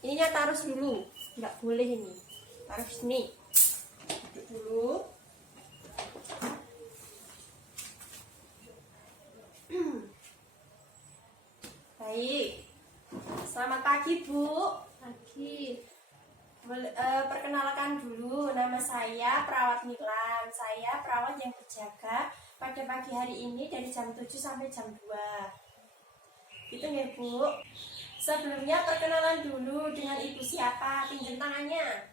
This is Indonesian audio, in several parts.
Ininya taruh dulu, nggak boleh ini. Taruh sini. Duduk dulu. Baik. Selamat pagi, Bu. Pagi. Perkenalkan dulu, nama saya Perawat Milan. Saya perawat yang berjaga pada pagi hari ini dari jam 7 sampai jam 2. Itu ya, Bu. Sebelumnya perkenalan dulu, dengan Ibu siapa? Pinjam tangannya.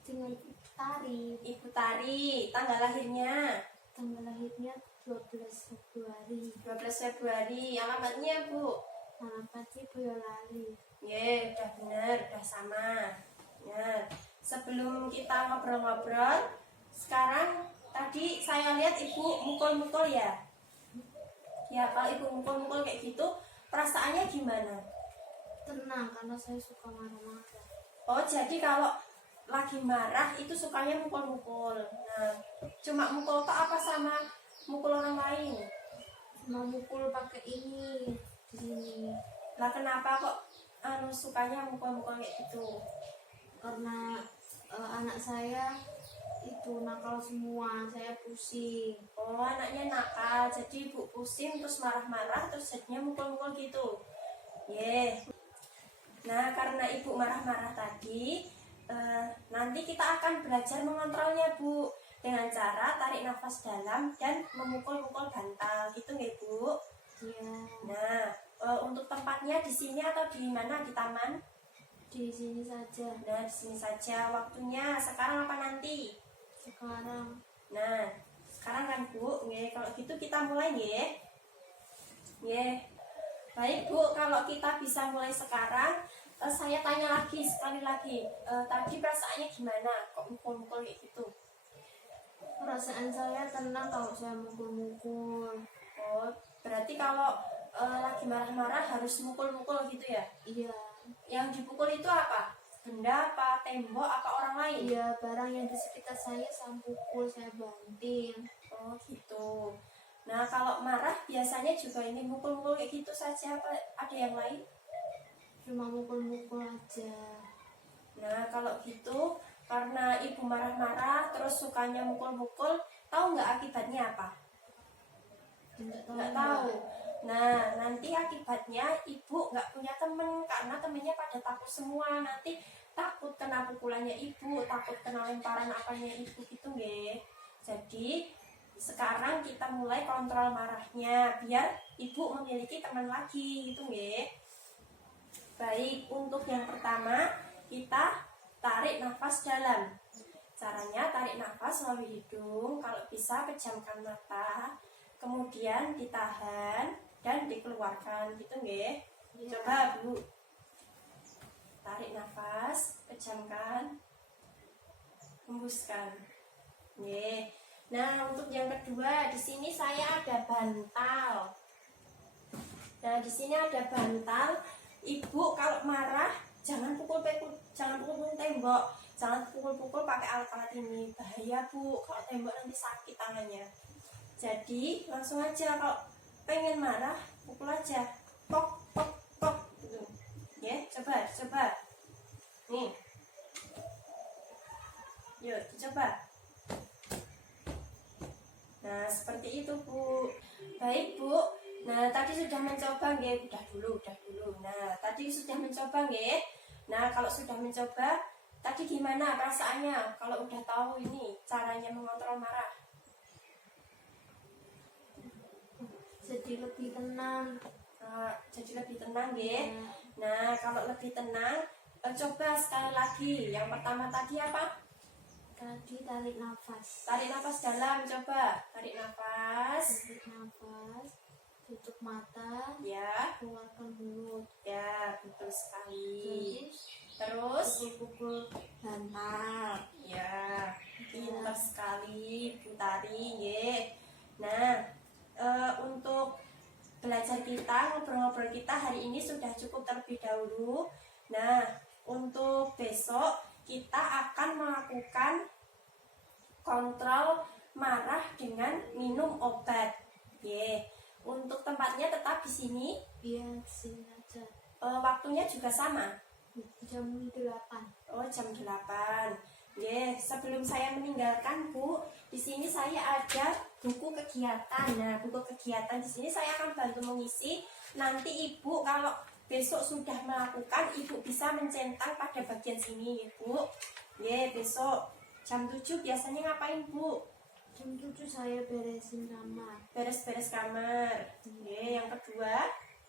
Dengan Tari. Ibu Tari. Tanggal lahirnya Tanggal lahirnya 12 Februari. 12 Februari. Alamatnya, Bu? Alamatnya Boyolali. Ye, udah bener, udah sama. Nah, sebelum kita ngobrol-ngobrol, sekarang tadi saya lihat Ibu mukul-mukul ya. Ya, kalau Ibu mukul-mukul kayak gitu, perasaannya gimana? Tenang, karena saya suka marah-marah. Oh, jadi kalau lagi marah itu sukanya mukul-mukul. Nah, cuma mukul kok apa sama mukul orang lain? Mau mukul pakai ini di sini. Lah kenapa kok sukanya mukul-mukul kayak gitu? Karena anak saya itu nakal semua, saya pusing. Oh, anaknya nakal, jadi Ibu pusing terus marah-marah terus jadinya mukul-mukul gitu. Yeah. Nah, karena Ibu marah-marah tadi, nanti kita akan belajar mengontrolnya, Bu, dengan cara tarik nafas dalam dan memukul-mukul bantal, gitu nggak, Bu? Iya. Nah, untuk tempatnya di sini atau di mana? Di taman? Di sini saja. Nah, di sini saja. Waktunya sekarang apa nanti? Sekarang. Nah, sekarang kan, Bu, nggih, kalau gitu kita mulai nggih. Nggih. Baik, Bu, kalau kita bisa mulai sekarang, saya tanya lagi sekali lagi. Tadi perasaannya gimana? Kok mukul-mukul kayak gitu? Perasaan saya tenang kalau saya mukul-mukul. Oh, berarti kalau lagi marah-marah harus mukul-mukul gitu ya? Iya. Yang dipukul itu apa? Benda apa? Tembok apa orang lain? Iya, barang yang di sekitar saya pukul, saya banting. Oh, gitu. Nah, kalau marah biasanya juga ini mukul-mukul kayak gitu saja apa ada yang lain? Cuma mukul-mukul aja. Nah, kalau gitu karena Ibu marah-marah terus sukanya mukul-mukul, tahu nggak akibatnya apa? Nggak tahu. Nah, nanti akibatnya Ibu nggak punya temen karena temennya pada takut semua. Nanti takut kena pukulannya Ibu, takut kena lemparan apanya Ibu gitu nggih. Jadi sekarang kita mulai kontrol marahnya biar Ibu memiliki teman lagi gitu nggih. Baik, untuk yang pertama kita tarik nafas dalam. Caranya tarik nafas melalui hidung, kalau bisa pejamkan mata, kemudian ditahan dan dikeluarkan gitu nggih. Coba, Bu. Tarik nafas, pejamkan, hembuskan. Nggih. Nah, untuk yang kedua, di sini saya ada bantal. Nah, di sini ada bantal. Ibu kalau marah jangan pukul tembok, jangan pukul pakai alat-alat ini, bahaya, Bu. Kalau tembok nanti sakit tangannya. Jadi langsung aja kalau pengen marah pukul aja, tok tok tok gitu. Ya, coba. Nih. Yuk, coba. Nah, seperti itu, Bu. Baik, Bu. Nah, tadi sudah mencoba nggih? Udah dulu. Nah, tadi sudah mencoba nggih? Nah, kalau sudah mencoba, tadi gimana perasaannya kalau udah tahu ini caranya mengontrol marah? Jadi lebih tenang. Jadi lebih tenang nggih. Nah, kalau lebih tenang, coba sekali lagi. Yang pertama tadi apa? Tadi tarik nafas. Tarik nafas dalam, coba. Tarik nafas. Tarik nafas. Tutup mata. Ya. Keluarkan mulut. Ya, betul sekali. Terus pukul bantal. Ya, pintar sekali Bu Tari, nggih. Nah, untuk belajar kita, ngobrol-ngobrol kita hari ini sudah cukup terlebih dahulu. Nah, untuk besok kita akan melakukan kontrol marah dengan minum obat. Untuk tempatnya tetap di sini. Iya, sini aja. Waktunya juga sama. jam 8. Oh, jam 8. Sebelum saya meninggalkan, Bu, di sini saya ada buku kegiatan. Nah, buku kegiatan di sini saya akan bantu mengisi. Nanti Ibu kalau besok sudah melakukan, Ibu bisa mencentang pada bagian sini, Bu. Besok jam 7 biasanya ngapain, Bu? Jam 7 saya beresin kamar. Beres-beres kamar. Yang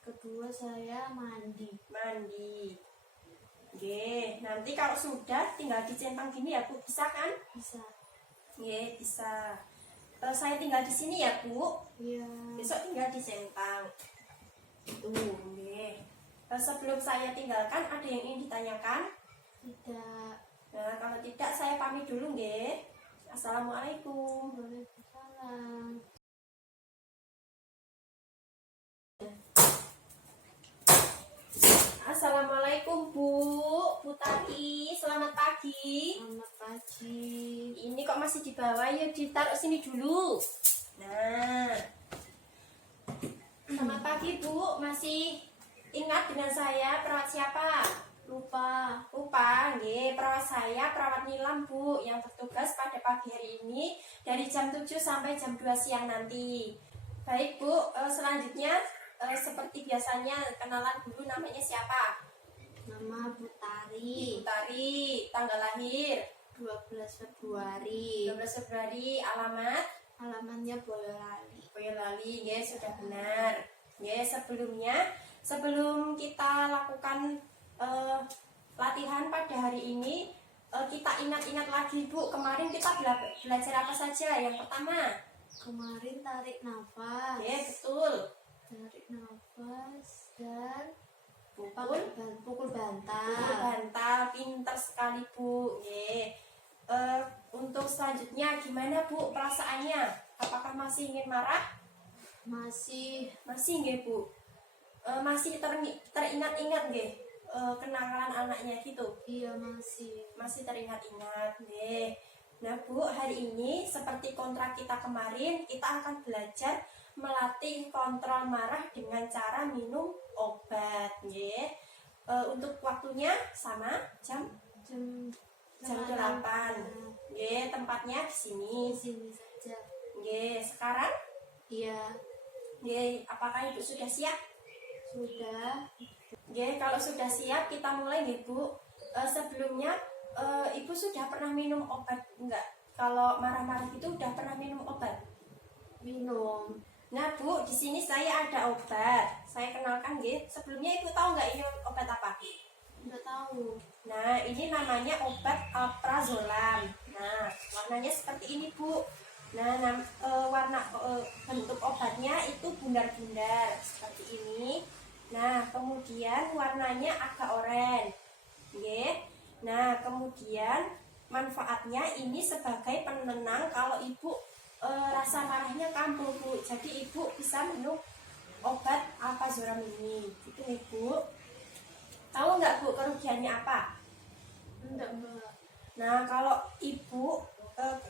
Kedua saya mandi. mandi. Nanti kalau sudah tinggal dicentang gini ya, Bu, bisa kan? Bisa. Bisa. Saya tinggal di sini ya, Bu. Iya. Besok tinggal dicentang. Tuh, sebelum saya tinggalkan, ada yang ingin ditanyakan? Tidak. Nah, kalau tidak saya pamit dulu, nggih. Assalamualaikum. Waalaikumsalam. Assalamualaikum, Bu Tati. Selamat pagi. Selamat pagi. Ini kok masih di bawah, ya ditaruh sini dulu. Nah, selamat pagi, Bu. Masih ingat dengan saya? Perawat siapa? Lupa. Nggih, perawat saya, perawat Nilam, Bu, yang bertugas pada pagi hari ini dari jam 7 sampai jam 2 siang nanti. Baik, Bu, selanjutnya seperti biasanya kenalan dulu, namanya siapa? Nama Putari. Putari, tanggal lahir 12 Februari. 12 Februari, alamat Alamatnya Boyolali. Boyolali, ya sudah benar. Sebelum kita lakukan latihan pada hari ini, kita ingat-ingat lagi, Bu, kemarin kita belajar apa saja? Yang pertama, Kemarin tarik nafas. betul. Tarik nafas dan Pukul pukul bantal. bantal, pintar sekali, Bu. Untuk selanjutnya gimana, Bu, perasaannya? Apakah masih ingin marah? Masih Nggih, Bu. Masih teringat-ingat nggih kenakalan anaknya gitu. iya masih Teringat-ingat nggih. Nah, Bu, hari ini seperti kontrak kita kemarin, kita akan belajar melatih kontrol marah dengan cara minum obat nggih. Untuk waktunya sama jam jam 8. Nggih, tempatnya di sini. di sini saja. Nggih, sekarang Iya, nggih, apakah Ibu sudah siap? sudah. Kalau sudah siap kita mulai nggih, Bu. Sebelumnya Ibu sudah pernah minum obat enggak? Kalau marah-marah itu udah pernah minum obat? Minum. Nah, Bu, di sini saya ada obat. Saya kenalkan nggih. Sebelumnya Ibu tahu nggak ini obat apa? Nggak tahu. Nah, ini namanya obat alprazolam. Nah, warnanya seperti ini, Bu. Nah, bentuk obatnya itu bundar-bundar seperti ini. Nah, kemudian warnanya agak oranye. Nah, kemudian manfaatnya ini sebagai penenang kalau Ibu rasa marahnya kambuh, Bu. Jadi Ibu bisa minum obat alprazolam ini. Gitu nih, Bu. Tahu nggak, Bu, kerugiannya apa? Enggak, Mbak. Nah, kalau Ibu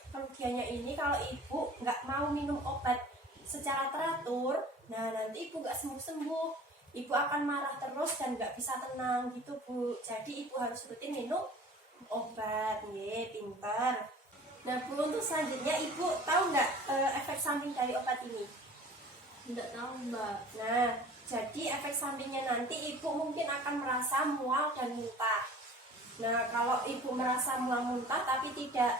kerugiannya ini kalau Ibu nggak mau minum obat secara teratur, nah nanti Ibu nggak sembuh-sembuh. Ibu akan marah terus dan nggak bisa tenang gitu, Bu. Jadi Ibu harus rutin minum obat, pintar. Nah, Bu, untuk selanjutnya Ibu tahu nggak efek samping dari obat ini? Enggak tahu, Mbak. Nah, jadi efek sampingnya nanti Ibu mungkin akan merasa mual dan muntah. Nah, kalau Ibu merasa mual muntah tapi tidak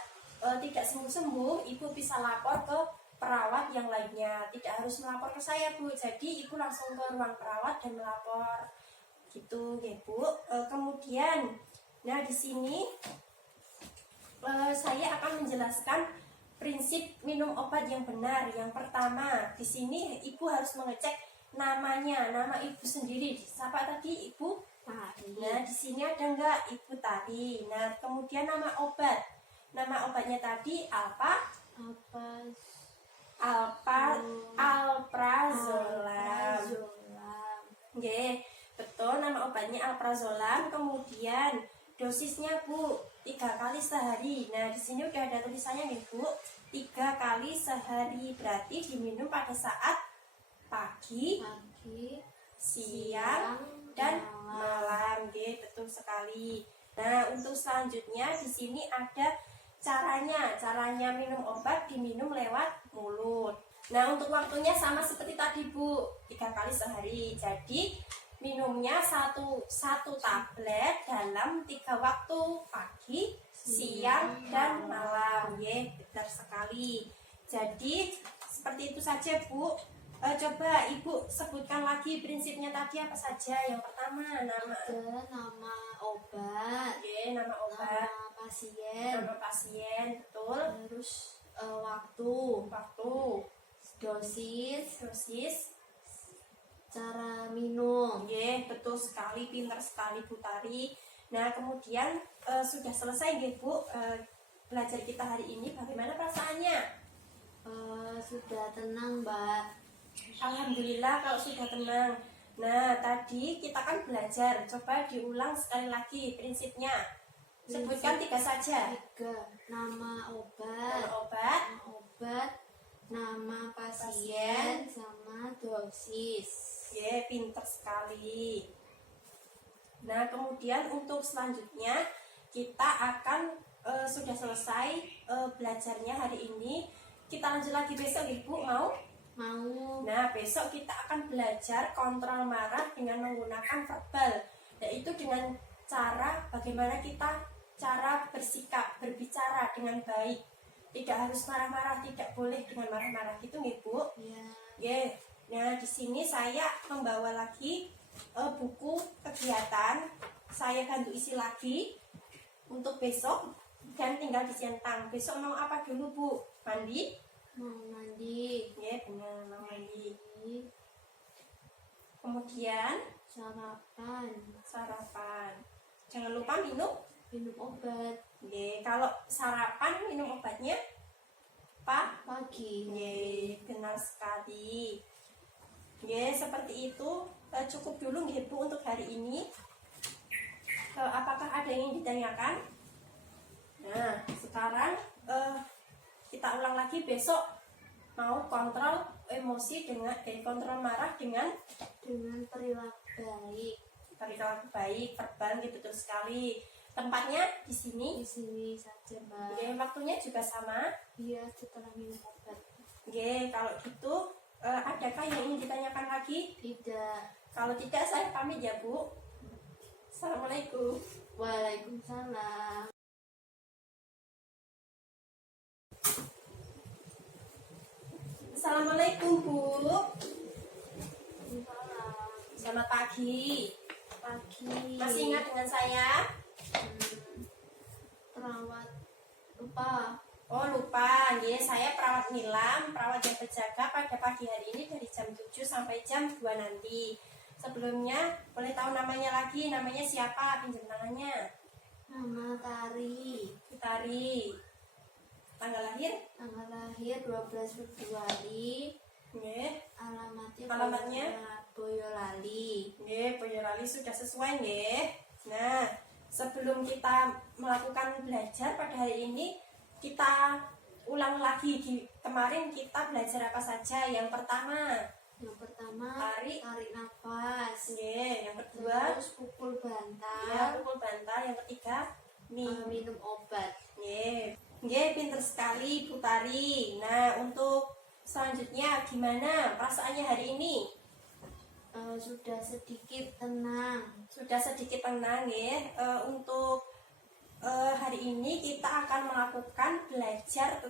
sembuh-sembuh, Ibu bisa lapor ke perawat yang lainnya. Tidak harus melapor ke saya, Bu. Jadi Ibu langsung ke ruang perawat dan melapor. Gitu, ya, Bu. Kemudian, nah di sini saya akan menjelaskan prinsip minum obat yang benar. Yang pertama, di sini Ibu harus mengecek namanya, nama Ibu sendiri. Siapa tadi, Ibu? Tari. Nah, di sini ada enggak Ibu Tari? Nah, kemudian nama obat. Nama obatnya tadi apa? Alprazolam. Nggih, betul, nama obatnya alprazolam. Kemudian dosisnya, Bu, 3 kali sehari. Nah, di sini udah ada tulisannya nih, Bu. 3 kali sehari berarti diminum pada saat pagi, siang, dan malam. Nggih, betul sekali. Nah, untuk selanjutnya di sini ada caranya. Caranya minum obat diminum lewat mulut. Nah, untuk waktunya sama seperti tadi, Bu, 3 kali sehari. Jadi minumnya satu tablet dalam 3 waktu, pagi, siang, dan malam. Ya, benar sekali. Jadi seperti itu saja, Bu. Coba Ibu sebutkan lagi prinsipnya tadi apa saja. Yang pertama, nama obat, Oke, nama obat, nama pasien, betul. terus waktu, dosis, cara minum. Oke, betul sekali, pintar sekali Bu Tari. Nah, kemudian sudah selesai nggih, Bu, belajar kita hari ini. Bagaimana perasaannya? Sudah tenang, Mbak. Alhamdulillah kalau sudah tenang. Nah, tadi kita kan belajar. Coba diulang sekali lagi prinsipnya. Sebutkan 3 saja. 3. Nama Nama obat, obat, nama pasien, sama dosis. ya, pintar sekali. Nah, kemudian untuk selanjutnya kita akan sudah selesai belajarnya hari ini. Kita lanjut lagi besok, Ibu, mau? Mau. Nah, besok kita akan belajar kontrol marah dengan menggunakan verbal, yaitu dengan cara bagaimana kita cara bersikap, berbicara dengan baik. Tidak harus marah-marah, tidak boleh dengan marah-marah gitu nih, Bu. Ya. Ya. Nah, di sini saya membawa lagi buku kegiatan. Saya bantu isi lagi untuk besok dan tinggal dicentang. Besok mau apa dulu, Bu? Mandi? Mau mandi. Ya, benar, mau mandi. Kemudian sarapan. Jangan lupa minum obat kalau sarapan minum obatnya pagi. Benar sekali. Seperti itu. Cukup dulu nggih, Bu, untuk hari ini. Apakah ada yang ingin ditanyakan? Nah, sekarang kita ulang lagi besok mau kontrol emosi kontrol marah dengan perilaku baik, verbal, betul sekali. Tempatnya di sini. Di sini saja, Mbak. Waktunya juga sama. Iya, setelah minum obat. Kalau gitu adakah yang ingin ditanyakan lagi? Tidak. Kalau tidak, saya pamit ya, Bu. Assalamualaikum. Waalaikumsalam. Assalamualaikum, Bu. Salam. Selamat pagi. Masih Pagi. ingat dengan saya? Perawat lupa. Oh, lupa. Saya perawat Nilam, perawat yang berjaga pada pagi hari ini dari jam 7 sampai jam 2 nanti. Sebelumnya, boleh tahu namanya lagi? Namanya siapa? Pinjam tangannya. Nama Tari. Tari. Tanggal lahir? Tanggal lahir 12 Februari. Alamatnya Boyolali. Boyolali sudah sesuai, Nah, sebelum kita melakukan belajar pada hari ini, kita ulang lagi. Kemarin kita belajar apa saja? Yang pertama, tarik nafas. yang kedua, Terus pukul bantal. pukul bantal. Yang ketiga, Minum obat. Pinter sekali, Bu Tari. Nah, untuk selanjutnya gimana perasaannya hari ini? Sudah sedikit tenang. Untuk hari ini kita akan melakukan belajar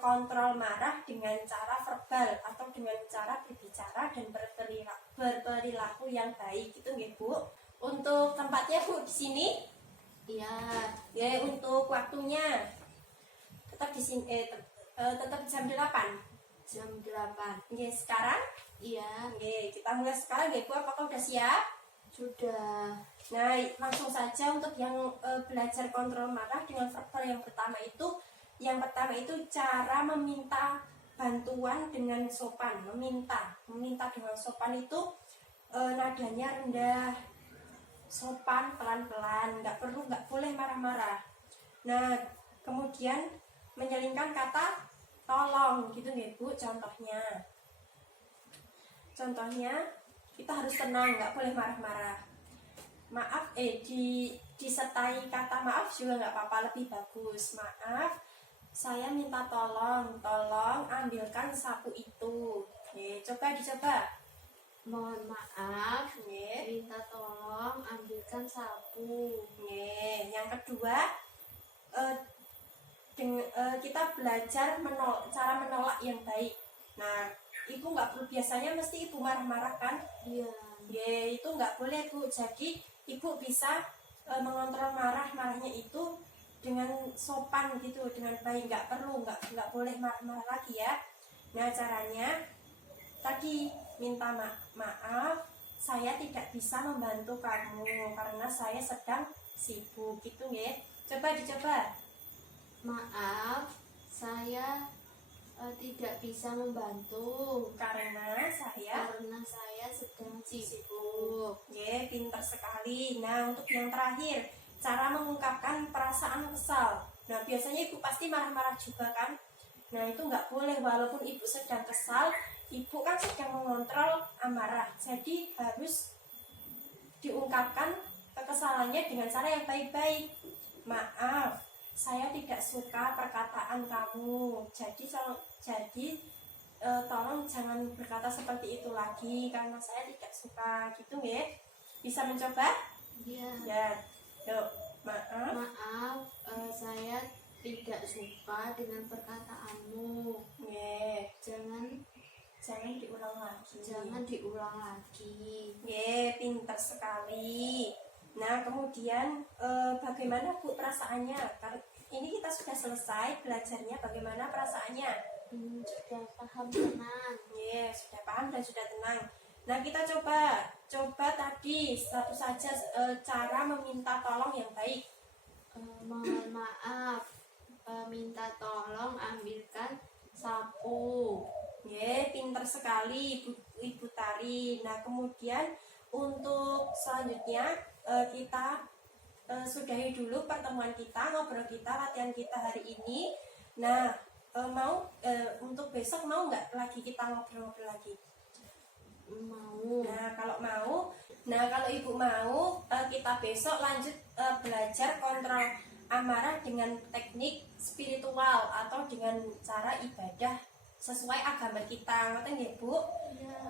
kontrol marah dengan cara verbal atau dengan cara berbicara dan berperilaku yang baik, gitu nggih, Bu. Untuk tempatnya, Bu, di sini. Iya. Untuk waktunya tetap di sini, tetap jam 8. Jam 8. Sekarang? Iya. Kita mulai sekarang, Bu. Apakah udah siap? Sudah. Nah, langsung saja untuk yang belajar kontrol marah dengan verbal yang pertama itu cara meminta bantuan dengan sopan. Meminta dengan sopan itu nadanya rendah, sopan, pelan-pelan, nggak boleh marah-marah. Nah, kemudian menyelingkan kata tolong, gitu nih, Bu. Contohnya kita harus tenang, nggak boleh marah-marah. maaf disertai kata maaf juga nggak apa-apa, lebih bagus. Maaf, saya minta tolong ambilkan sapu itu. Coba dicoba. Mohon maaf, Nggih. minta tolong ambilkan sapu. Yang kedua, kita belajar cara menolak yang baik. Nah, ibu nggak perlu, biasanya mesti ibu marah-marah kan? Iya. Itu nggak boleh bu. Jadi ibu bisa mengontrol marahnya itu dengan sopan gitu, dengan baik. Nggak boleh marah-marah lagi ya. Nah, caranya tadi minta maaf, saya tidak bisa membantu kamu karena saya sedang sibuk gitu ya. Coba dicoba. Maaf, saya tidak bisa membantu Karena saya karena saya sedang sibuk. pintar sekali. Nah, untuk yang terakhir, cara mengungkapkan perasaan kesal. Nah, biasanya ibu pasti marah-marah juga kan? Nah, itu nggak boleh. Walaupun ibu sedang kesal, ibu kan sedang mengontrol amarah. Jadi harus diungkapkan kekesalannya dengan cara yang baik-baik. Maaf, saya tidak suka perkataan kamu. Jadi tolong jangan berkata seperti itu lagi karena saya tidak suka gitu ya. Bisa mencoba? Iya. Ya. Yuk, maaf. Maaf, saya tidak suka dengan perkataanmu. Jangan diulang lagi. Jangan diulang lagi. Pintar sekali. Nah, kemudian bagaimana Bu perasaannya? Ini kita sudah selesai belajarnya, bagaimana perasaannya? Sudah paham, tenang. Sudah paham dan sudah tenang. Nah, kita coba tadi satu saja cara meminta tolong yang baik. Mohon maaf, minta tolong ambilkan sapu. Pintar sekali Ibu Tari. Nah, kemudian untuk selanjutnya kita sudahi dulu pertemuan kita, ngobrol kita, latihan kita hari ini. Nah, untuk besok mau nggak lagi kita ngobrol-ngobrol lagi? Mau. Nah, kalau ibu mau, kita besok lanjut belajar kontrol amarah dengan teknik spiritual atau dengan cara ibadah sesuai agama kita. Ngerti nggih, Bu?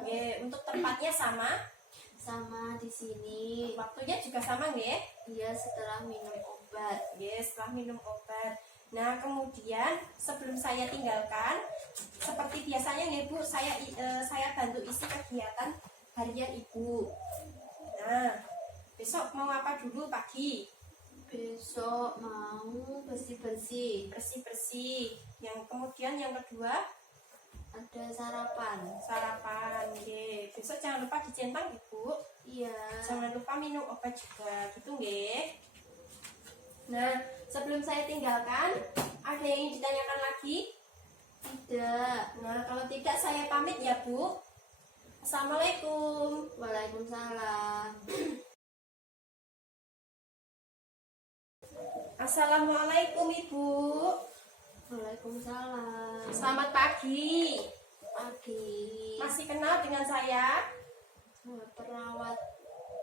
Iya. Untuk tempatnya sama Sama di sini. waktunya juga sama nggih? Iya, setelah minum obat. Setelah minum obat. Nah, kemudian sebelum saya tinggalkan, seperti biasanya nih Bu, saya bantu isi kegiatan harian Ibu. Nah, besok mau apa dulu pagi? Besok mau bersih-bersih. Bersih-bersih. Yang kemudian yang kedua, Ada sarapan. sarapan. Besok jangan lupa dicentang Ibu. Iya. Jangan lupa minum obat juga, gitu nggih. Nah, sebelum saya tinggalkan, ada yang ingin ditanyakan lagi? Tidak. Nah, kalau tidak saya pamit ya, Bu. Assalamualaikum. Waalaikumsalam. Assalamualaikum, Ibu. Waalaikumsalam. Selamat pagi. Pagi. Masih kenal dengan saya? Perawat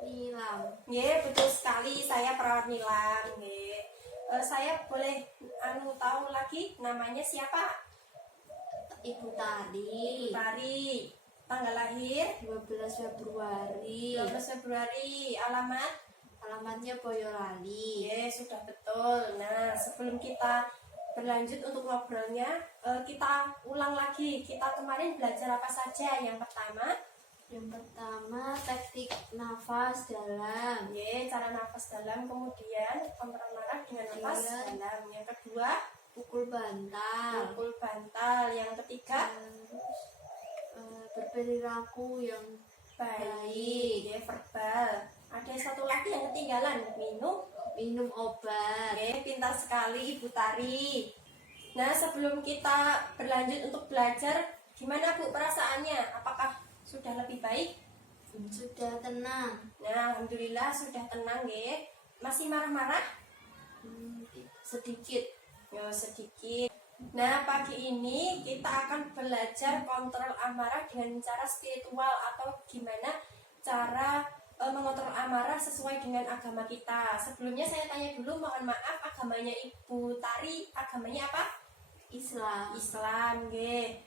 Nilam. Betul sekali, saya perawat Nilam. Saya boleh tahu lagi namanya siapa? Ibu Tari. Tari. Tanggal lahir 12 Februari. 12 Februari. Alamatnya Boyolali. Sudah betul. Nah, sebelum kita berlanjut untuk ngobrolnya, kita ulang lagi. Kita kemarin belajar apa saja? Yang pertama, teknik nafas dalam. cara nafas dalam, kemudian kontrol marah dengan nafas Iya. dalam. Yang kedua, Pukul bantal. pukul bantal. Yang ketiga, Berperilaku yang baik. Verbal. Ada satu lagi yang ketinggalan, minum obat. Pintar sekali Ibu Tari. Nah, sebelum kita berlanjut untuk belajar, gimana Bu perasaannya? Apakah sudah lebih baik? Sudah tenang. Nah, alhamdulillah sudah tenang nggih. Masih marah-marah? Sedikit. Sedikit. Nah, pagi ini kita akan belajar kontrol amarah dengan cara spiritual atau gimana cara mengontrol amarah sesuai dengan agama kita. Sebelumnya saya tanya dulu, mohon maaf, agamanya Ibu Tari agamanya apa? Islam. Islam, nggih.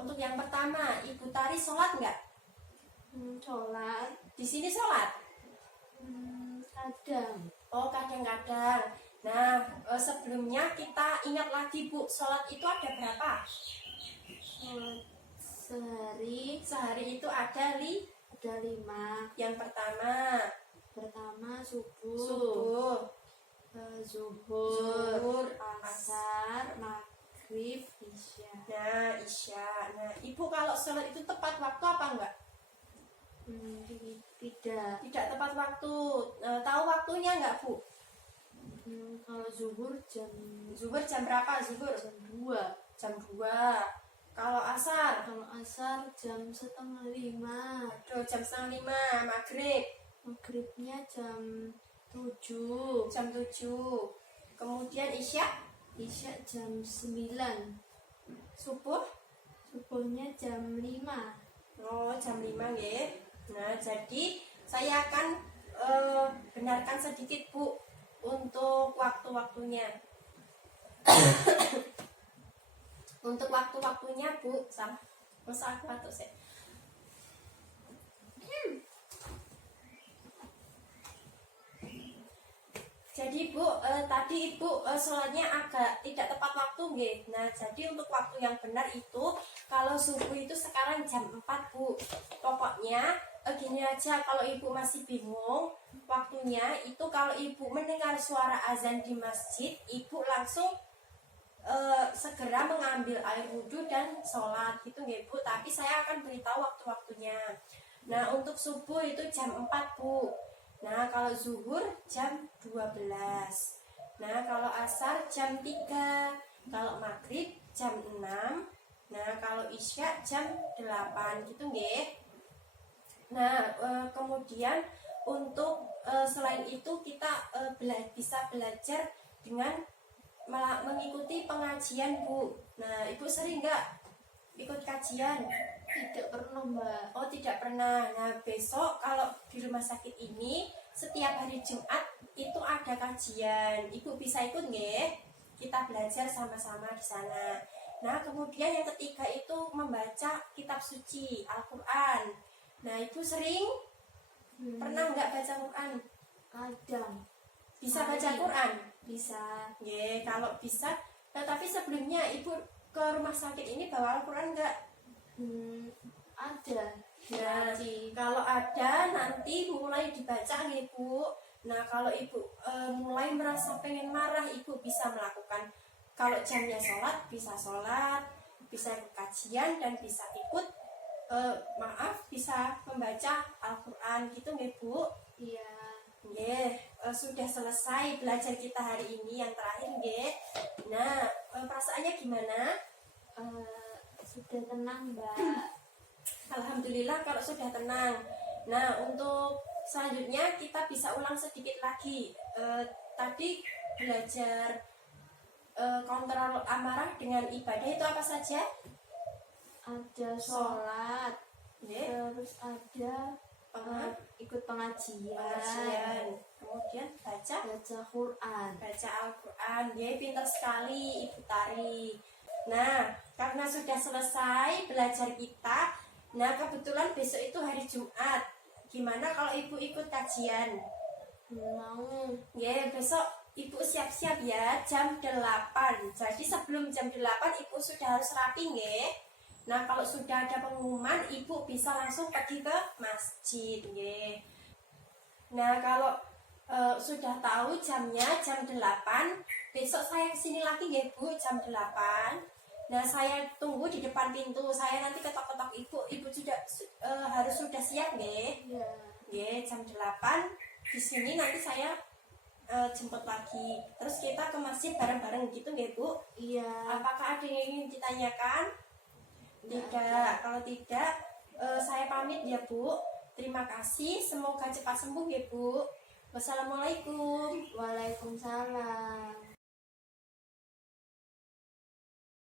Untuk yang pertama, Ibu Tari sholat nggak? Sholat. Di sini sholat? Kadang. Oh, kadang-kadang. Nah, sebelumnya kita ingat lagi Bu, sholat itu ada berapa? Sholat Sehari itu ada ada 5. yang pertama subuh, zuhur, zuhur, asar, maghrib, isya. nah isya. Nah, Ibu kalau sholat itu tepat waktu apa enggak? Tidak. Tidak tepat waktu. Tahu waktunya enggak Bu? Kalau zuhur jam berapa zuhur? jam 2. Jam 2. Kalau asar? Kalau asar jam 4:30. Aduh, jam 4:30. Maghrib? Maghribnya jam 7. Jam 7. Kemudian isya? Isya jam 9. Subuh? Subuhnya jam 5. Oh, jam 5 nggih. Nah, jadi saya akan benarkan sedikit Bu untuk waktu-waktunya. Untuk waktu-waktunya Bu, salah. Masa aku batuk sih. Jadi Bu, tadi Ibu sholatnya agak tidak tepat waktu nggih. Nah, jadi untuk waktu yang benar itu kalau subuh itu sekarang jam 4 Bu. Pokoknya gini aja, kalau Ibu masih bingung waktunya itu, kalau Ibu mendengar suara azan di masjid, Ibu langsung segera mengambil air wudhu dan sholat gitu nggih Bu. Tapi saya akan beritahu waktu-waktunya. Nah, untuk subuh itu jam 4 Bu. Nah, kalau zuhur jam 12. Nah, kalau asar jam 3. Kalau maghrib jam 6. Nah, kalau isya jam 8 gitu nggih. Nah, kemudian untuk selain itu kita bisa belajar dengan mengikuti pengajian Bu. Nah, Ibu sering nggak ikut kajian? Tidak pernah Mbak. Oh, tidak pernah. Nah, besok kalau di rumah sakit ini setiap hari Jumat itu ada kajian. Ibu bisa ikut nggih? Kita belajar sama-sama di sana. Nah, kemudian yang ketiga itu membaca kitab suci Al-Qur'an. Nah, Ibu sering pernah nggak baca Quran? Kadang. Bisa baca Quran? Bisa. Nggih, kalau bisa. Nah, tapi sebelumnya Ibu ke rumah sakit ini bawa Al-Qur'an nggak? Ada. Nah, kalau ada nanti mulai dibaca nih Bu. Nah, kalau Ibu mulai merasa pengen marah, Ibu bisa melakukan, kalau jamnya sholat, bisa ikut kajian dan bisa ikut bisa membaca Al-Quran gitu nih Bu. Iya. Nggih, sudah selesai belajar kita hari ini yang terakhir nggih. Nah, perasaannya gimana? Sudah tenang Mbak. Alhamdulillah kalau sudah tenang. Nah, untuk selanjutnya kita bisa ulang sedikit lagi. Tadi belajar kontrol amarah dengan ibadah itu apa saja? Ada sholat, Nggih. terus ada ikut pengajian, Kemudian baca Quran. Baca Al-Quran. Dia pintar sekali Ibu Tari. Nah, karena sudah selesai belajar kita, nah kebetulan besok itu hari Jumat. Gimana kalau Ibu ikut kajian? Mau. Ya, besok Ibu siap-siap ya jam 8. Jadi sebelum jam 8 Ibu sudah harus rapi nggih. Nah, kalau sudah ada pengumuman, Ibu bisa langsung pergi ke masjid nggih. Nah, kalau sudah tahu jamnya jam 8, besok saya kesini lagi nggih Bu jam 8. Nah, saya tunggu di depan pintu. Saya nanti ketok-ketok Ibu. Ibu harus sudah siap nggih. Iya. Nggih, jam 8 di sini nanti saya jemput lagi. Terus kita ke masjid bareng-bareng gitu nggih Bu? Iya. Apakah ada yang ingin ditanyakan? Tidak. Kalau tidak, saya pamit ya Bu. Terima kasih. Semoga cepat sembuh ya Bu. Wassalamualaikum. Waalaikumsalam.